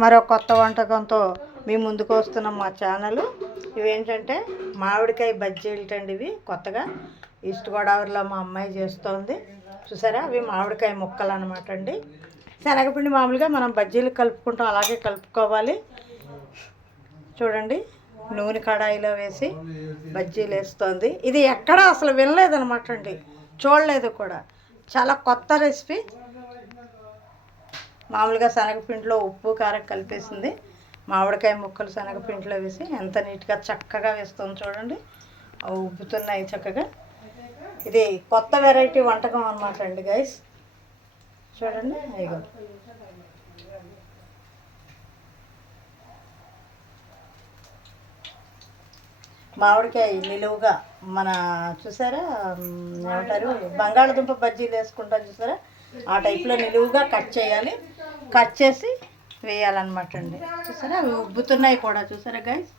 మరో కొత్త వంటకంతో మీ ముందుకు వస్తున్నాం మా ఛానల్. ఇవేంటంటే మామిడికాయ బజ్జీలు ఇవి కొత్తగా ఈస్ట్ గోదావరిలో మా అమ్మాయి చేస్తోంది. చూసారా, అవి మామిడికాయ ముక్కలు అనమాట అండి. శనగపిండి మామూలుగా మనం బజ్జీలు కలుపుకుంటాం, అలాగే కలుపుకోవాలి. చూడండి, నూనె కడాయిలో వేసి బజ్జీలు వేస్తోంది. ఇది ఎక్కడా అసలు వినలేదనమాట అండి, చూడలేదు కూడా. చాలా కొత్త రెసిపీ. మామూలుగా శనగపిండిలో ఉప్పు కారం కలిపేసింది, మామిడికాయ ముక్కలు శనగపిండిలో వేసి ఎంత నీట్గా చక్కగా వేస్తుంది చూడండి. అవి ఉబ్బుతున్నాయి చక్కగా. ఇది కొత్త వెరైటీ వంటకం అనమాట అండి గైస్. చూడండి, ఇగో మామిడికాయ నిలువుగా మన చూసారా ఏమంటారు, బంగాళదుంప బజ్జీలు వేసుకుంటాం చూసారా, ఆ టైప్లో నిలువుగా కట్ చేయాలి. కట్ చేసి వేయాలన్నమాట అండి. చూసారా, అవి ఉబ్బుతున్నాయి కూడా. చూసారా గైస్,